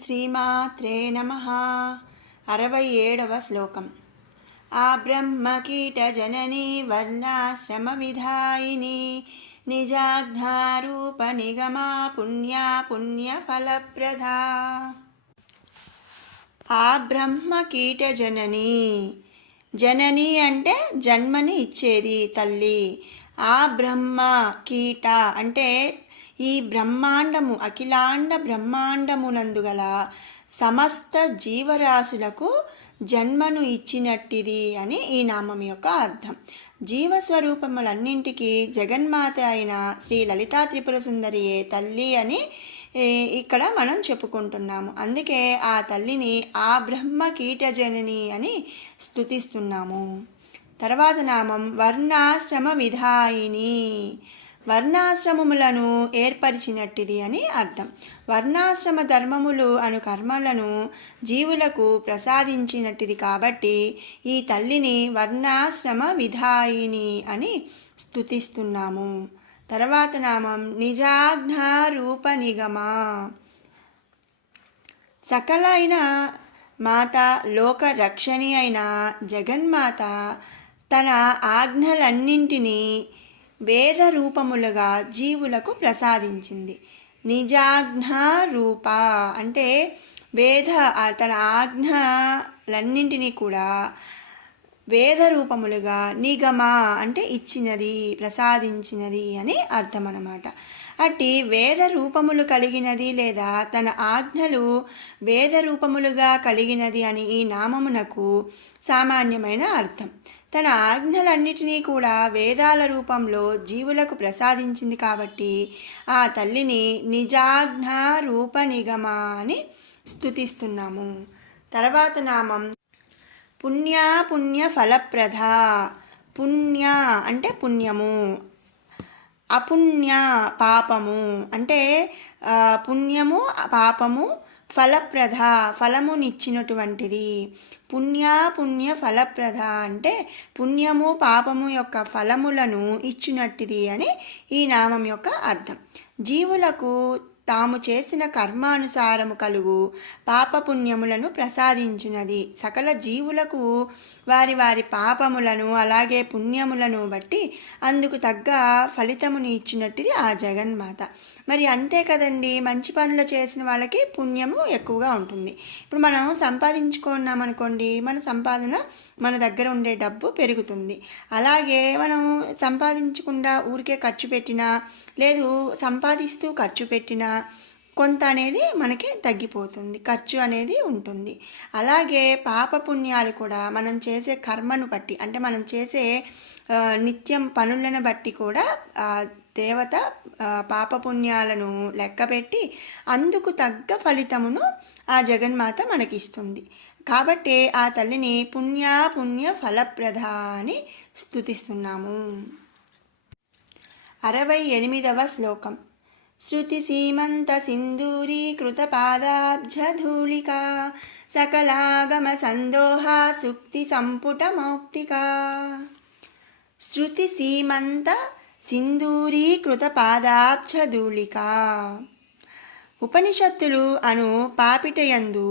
శ్రీమాత్రే నమః. 67వ శ్లోకం. ఆ బ్రహ్మకీటజననీ వర్ణాశ్రమవిధాయిని నిజాజ్ఞారూప నిగమా పుణ్యా పుణ్యఫలప్రదా. ఆ బ్రహ్మకీటజననీ, జనని అంటే జన్మని ఇచ్చేది తల్లి. ఆ బ్రహ్మ కీట అంటే ఈ బ్రహ్మాండము, అఖిలాండ బ్రహ్మాండమునందుగల సమస్త జీవరాశులకు జన్మను ఇచ్చినట్టిది అని ఈ నామం యొక్క అర్థం. జీవస్వరూపములన్నింటికీ జగన్మాత అయిన శ్రీ లలితా త్రిపుర సుందరియే తల్లి అని ఇక్కడ మనం చెప్పుకుంటున్నాము. అందుకే ఆ తల్లిని ఆ బ్రహ్మ కీటజనని అని స్తుతిస్తున్నాము. తర్వాత నామం వర్ణాశ్రమ విధాయిని, వర్ణాశ్రమములను ఏర్పరిచినట్టిది అని అర్థం. వర్ణాశ్రమ ధర్మములు అను కర్మలను జీవులకు ప్రసాదించినట్టిది కాబట్టి ఈ తల్లిని వర్ణాశ్రమ విధాయిని అని స్తుతిస్తున్నాము. తర్వాత నామం నిజాజ్ఞారూప నిగమా, సకల అయిన మాత, లోక రక్షణి అయిన జగన్మాత తన ఆజ్ఞలన్నింటినీ వేద రూపములుగా జీవులకు ప్రసాదించింది. నిజాజ్ఞారూప అంటే తన ఆజ్ఞలన్నింటినీ కూడా వేద రూపములుగా, నిగమ అంటే ఇచ్చినది, ప్రసాదించినది అని అర్థం అన్నమాట. అట్టి వేద రూపములు కలిగినది లేదా తన ఆజ్ఞలు వేద రూపములుగా కలిగినది అని ఈ నామమునకు సామాన్యమైన అర్థం. తన ఆజ్ఞలన్నిటినీ కూడా వేదాల రూపంలో జీవులకు ప్రసాదించింది కాబట్టి ఆ తల్లిని నిజాజ్ఞా రూప నిగమ అని స్తుతిస్తున్నాము. తర్వాత నామం పుణ్యా పుణ్య ఫలప్రద. పుణ్య అంటే పుణ్యము, అపుణ్య పాపము అంటే పుణ్యము పాపము, ఫలప్రద ఫలమునిచ్చినటువంటిది. పుణ్యా పుణ్య ఫలప్రద అంటే పుణ్యము పాపము యొక్క ఫలములను ఇచ్చినట్టిది అని ఈ నామం యొక్క అర్థం. జీవులకు తాము చేసిన కర్మానుసారము కలుగు పాపపుణ్యములను ప్రసాదించున్నది. సకల జీవులకు వారి వారి పాపములను అలాగే పుణ్యములను బట్టి అందుకు తగ్గ ఫలితమును ఇచ్చినట్టుది ఆ జగన్మాత. మరి అంతే కదండి, మంచి పనులు చేసిన వాళ్ళకి పుణ్యము ఎక్కువగా ఉంటుంది. ఇప్పుడు మనం సంపాదించుకున్నామనుకోండి, మన సంపాదన, మన దగ్గర ఉండే డబ్బు పెరుగుతుంది. అలాగే మనం సంపాదించకుండా ఊరికే ఖర్చు పెట్టినా, లేదు సంపాదిస్తూ ఖర్చు పెట్టినా కొంత అనేది మనకి తగ్గిపోతుంది, ఖర్చు అనేది ఉంటుంది. అలాగే పాపపుణ్యాలు కూడా మనం చేసే కర్మను బట్టి, అంటే మనం చేసే నిత్యం పనులను బట్టి కూడా దేవత పాపపుణ్యాలను లెక్కపెట్టి అందుకు తగ్గ ఫలితమును ఆ జగన్మాత మనకిస్తుంది. కాబట్టి ఆ తల్లిని పుణ్యా పుణ్య ఫలప్రద అని స్తుతిస్తున్నాము. 68వ శ్లోకం. శృతి సీమంత సింధూరీకృత పాదాబ్జధూళికా సకలాగమ సందోహ సుక్తి సంపుట మౌక్తికా. శృతి సీమంత సింధూరీకృత పాదాబ్జధూళికా. ఉపనిషత్తులు అను పాపిటయందు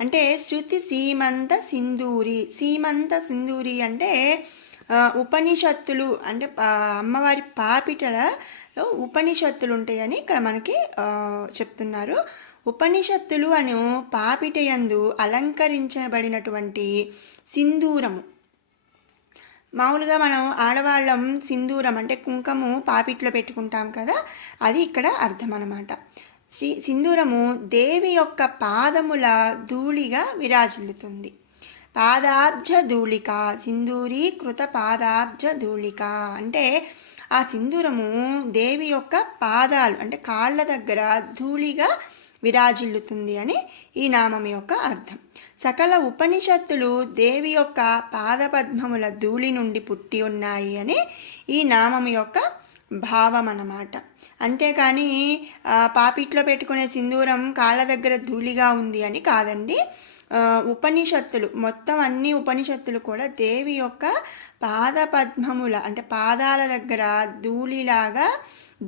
అంటే శృతి సీమంత సింధూరి, సీమంత సింధూరి అంటే ఉపనిషత్తులు అంటే అమ్మవారి పాపిటలలో ఉపనిషత్తులు ఉంటాయని ఇక్కడ మనకి చెప్తున్నారు. ఉపనిషత్తులు అను పాపిటయందు అలంకరించబడినటువంటి సింధూరము. మామూలుగా మనం ఆడవాళ్ళం సింధూరం అంటే కుంకుమ పాపిట్లో పెట్టుకుంటాం కదా, అది ఇక్కడ అర్థం అన్నమాట. సింధూరము దేవి యొక్క పాదముల ధూళిగా విరాజిల్లుతుంది. పాదాబ్జ ధూళిక, సింధూరీకృత పాదాబ్జ ధూళిక అంటే ఆ సింధూరము దేవి యొక్క పాదాలు అంటే కాళ్ళ దగ్గర ధూళిగా విరాజిల్లుతుంది అని ఈ నామం యొక్క అర్థం. సకల ఉపనిషత్తులు దేవి యొక్క పాదపద్మముల ధూళి నుండి పుట్టి ఉన్నాయి అని ఈ నామం యొక్క భావం అన్నమాట. అంతేకాని పాపిట్లో పెట్టుకునే సింధూరం కాళ్ళ దగ్గర ధూళిగా ఉంది అని కాదండి. ఉపనిషత్తులు మొత్తం అన్ని ఉపనిషత్తులు కూడా దేవి యొక్క పాదపద్మముల అంటే పాదాల దగ్గర ధూళిలాగా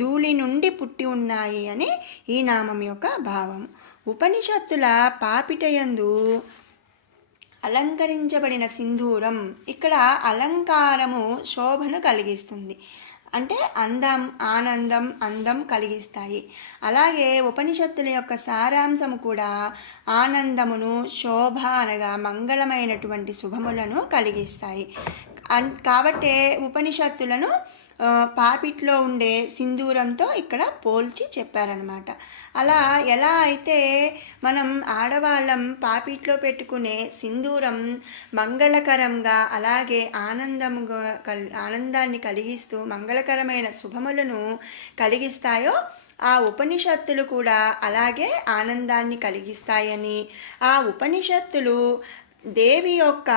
ధూళి నుండి పుట్టి ఉన్నాయి అని ఈ నామం యొక్క భావం. ఉపనిషత్తుల పాపిటయందు అలంకరించబడిన సింధూరం, ఇక్కడ అలంకారము శోభను కలిగిస్తుంది, అంటే ఆనందం అందం కలిగిస్తాయి. అలాగే ఉపనిషత్తుల యొక్క సారాంశము కూడా ఆనందమును, శోభ అనగా మంగళమైనటువంటి శుభములను కలిగిస్తాయి. కాబట్టే ఉపనిషత్తులను పాపిట్లో ఉండే సింధూరంతో ఇక్కడ పోల్చి చెప్పారనమాట. అలా ఎలా అయితే మనం ఆడవాళ్ళం పాపిట్లో పెట్టుకునే సింధూరం మంగళకరంగా, అలాగే ఆనందాన్ని కలిగిస్తూ మంగళకరమైన శుభములను కలిగిస్తాయో, ఆ ఉపనిషత్తులు కూడా అలాగే ఆనందాన్ని కలిగిస్తాయని, ఆ ఉపనిషత్తులు దేవి యొక్క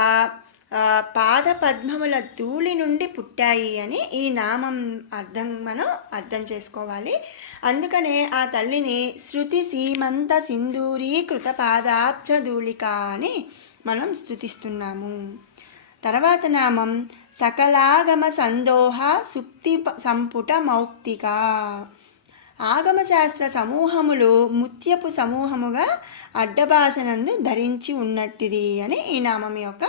పాద పద్మముల ధూళి నుండి పుట్టాయి అని ఈ నామం మనం అర్థం చేసుకోవాలి. అందుకనే ఆ తల్లిని శృతి సీమంత సింధూరీకృత పాదాబ్జ ధూళిక అని మనం స్తుతిస్తున్నాము. తర్వాత నామం సకలాగమ సందోహ సుక్తి సంపుట మౌక్తిక. ఆగమశాస్త్ర సమూహములు ముత్యపు సమూహముగా అడ్డబాసనందు ధరించి ఉన్నట్టిది అని ఈ నామం యొక్క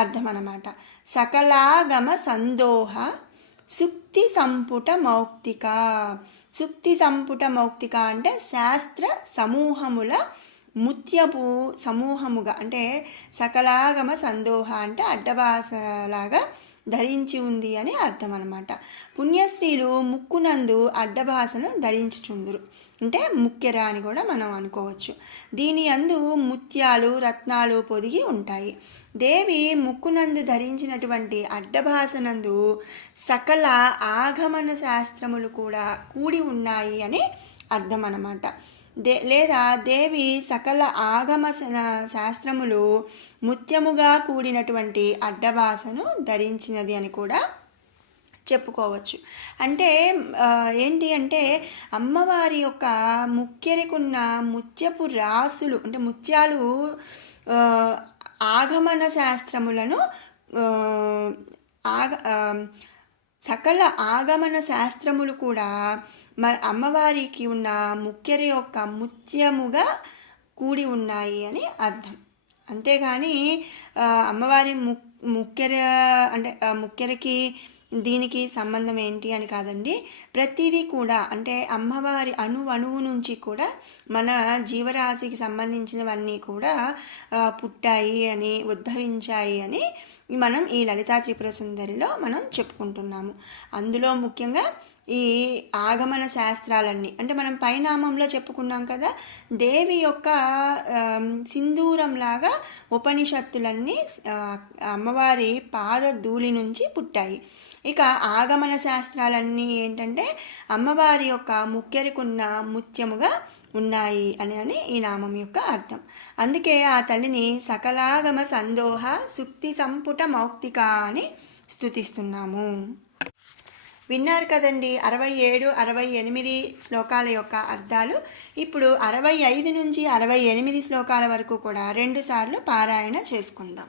అర్థం అన్నమాట. సకలాగమ సందోహ సుక్తి సంపుట మౌక్తిక. సుక్తి సంపుట మౌక్తిక అంటే శాస్త్ర సమూహముల ముత్యపు సమూహముగా, అంటే సకలాగమ సందోహ అంటే అడ్డబాసలాగా ధరించి ఉంది అని అర్థం అన్నమాట. పుణ్యస్త్రీలు ముక్కునందు అడ్డబాసను ధరించుచుందురు, అంటే ముక్కెర అని కూడా మనం అనుకోవచ్చు. దీని అందు ముత్యాలు రత్నాలు పొదిగి ఉంటాయి. దేవి ముక్కునందు ధరించినటువంటి అడ్డభాసనందు సకల ఆగమన శాస్త్రములు కూడా కూడి ఉన్నాయి అని అర్థం అన్నమాట. లేదా దేవి సకల ఆగమ శాస్త్రములు ముత్యముగా కూడినటువంటి అడ్డభాసను ధరించినది అని కూడా చెప్పుకోవచ్చు. అంటే ఏంటి అంటే అమ్మవారి యొక్క ముక్కెరికున్న ముత్యపు రాసులు, అంటే ముత్యాలు ఆగమన శాస్త్రములను సకల ఆగమన శాస్త్రములు కూడా అమ్మవారికి ఉన్న ముక్కెర యొక్క ముత్యముగా కూడి ఉన్నాయి అని అర్థం. అంతేగాని అమ్మవారి ముక్కెర అంటే ముక్కెరకి దీనికి సంబంధం ఏంటి అని కాదండి. ప్రతిదీ కూడా అంటే అమ్మవారి అణువు నుంచి కూడా మన జీవరాశికి సంబంధించినవన్నీ కూడా పుట్టాయి అని, ఉద్భవించాయి అని మనం ఈ లలితా త్రిపుర సుందరిలో మనం చెప్పుకుంటున్నాము. అందులో ముఖ్యంగా ఈ ఆగమన శాస్త్రాలన్నీ, అంటే మనం పైనామంలో చెప్పుకున్నాం కదా, దేవి యొక్క సింధూరంలాగా ఉపనిషత్తులన్నీ అమ్మవారి పాద ధూళి నుంచి పుట్టాయి. ఇక ఆగమన శాస్త్రాలన్నీ ఏంటంటే అమ్మవారి యొక్క ముక్కెరికున్న ముత్యముగా ఉన్నాయి అని ఈ నామం యొక్క అర్థం. అందుకే ఆ తల్లిని సకలాగమ సందోహ సుక్తి సంపుట మౌక్తిక అని స్తుతిస్తున్నాము. విన్నారు కదండి 67, 68 శ్లోకాల యొక్క అర్థాలు. ఇప్పుడు 65 నుంచి 68 శ్లోకాల వరకు కూడా 2 సార్లు పారాయణ చేసుకుందాం.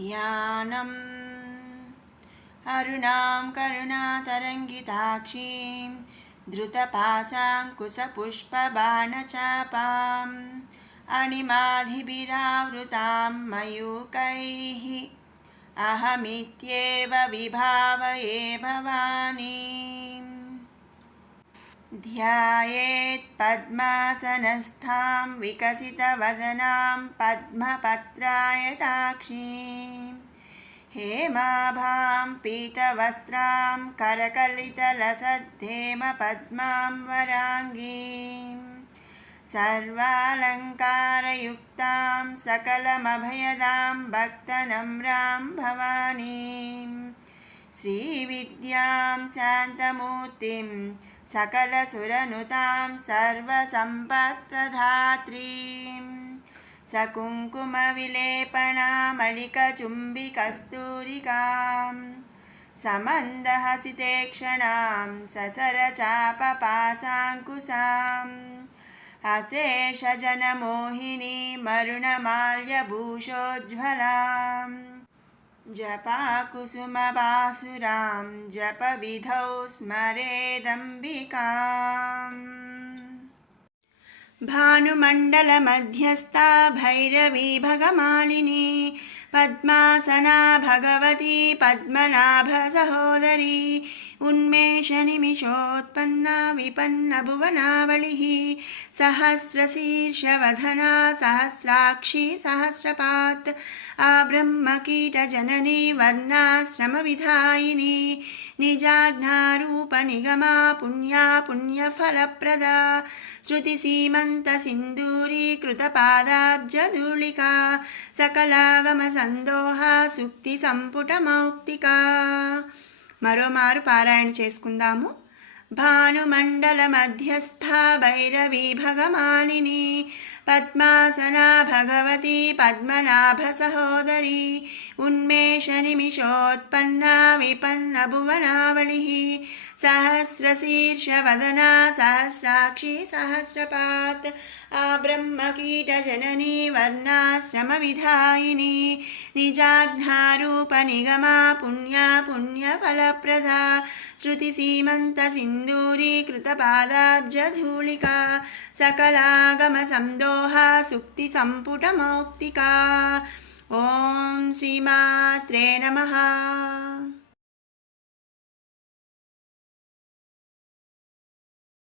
ధ్యానం అరుణాం కరుణాతరంగితాక్షీం ధృతపాశాంకుశపుష్పబాణచాపాం అణిమాధిభిరావృతాం మయూకైః అహమిత్యేవ విభావయే భవానీం. ధ్యాయేత్ పద్మాసనస్థాం వికసితవదనాం పద్మపత్రాయతాక్షీం హేమాభాం పీతవస్త్రాం కరకలితలసద్ధేమ పద్మాం వరాంగీం సర్వాలంకారయుక్తాం సకలమభయదాం భక్తనమ్రాం భవానీం శ్రీవిద్యాం శాంతమూర్తిం సకలసురనుతాం సర్వసంపత్ప్రదాత్రీం సకుంకుమవిలేపనామళికచుంబికస్తూరికాం సమందహసితేక్షణాం ససరచాపపాశాంకుశాం అశేషజనమోహినీ మరుణమాల్యభూషోజ్వలాం जपाकुसुमपासुरां जपविधौ स्मरेदम्बिकाम् भानुमण्डलमध्यस्था भैरवी भगमालिनी पद्मासना भगवती पद्मनाभसहोदरी उन्मेषनिमिषोत्पन्ना विपन्नभुवनावलिः सहस्रशीर्षवदना सहस्राक्षी सहस्रपात् आब्रह्मकीटजननी वर्णाश्रमविधायिनी निजाज्ञारूपनिगमा पुण्या पुण्यफलप्रदा श्रुतिसीमन्तसिन्दूरीकृतपादाब्जधूलिका सकलागमसन्दोहा सुक्तिसम्पुटमौक्तिका మరోమారు పారాయణ చేసుకుందాము. భానుమండల మధ్యస్థ భైరవీ భగమాలిని పద్మాసనా భగవతి పద్మనాభ సహోదరి ఉన్మేష నిమిషోత్పన్నా విపన్న భువనావళి సహస్రశీర్షవదనా సహస్రాక్షి సహస్రపాత్ ఆబ్రహ్మకీటజననీ వర్ణాశ్రమ విధాయిని నిజాజ్ఞారూపనిగమా పుణ్యా పుణ్యఫలప్రదా శృతిసీమంత సింధూరీకృతపాదాబ్జధూళికా सकलागमसंदोहा सुक्तिसम्पुटमौक्तिका. ओम श्रीमात्रे नमः.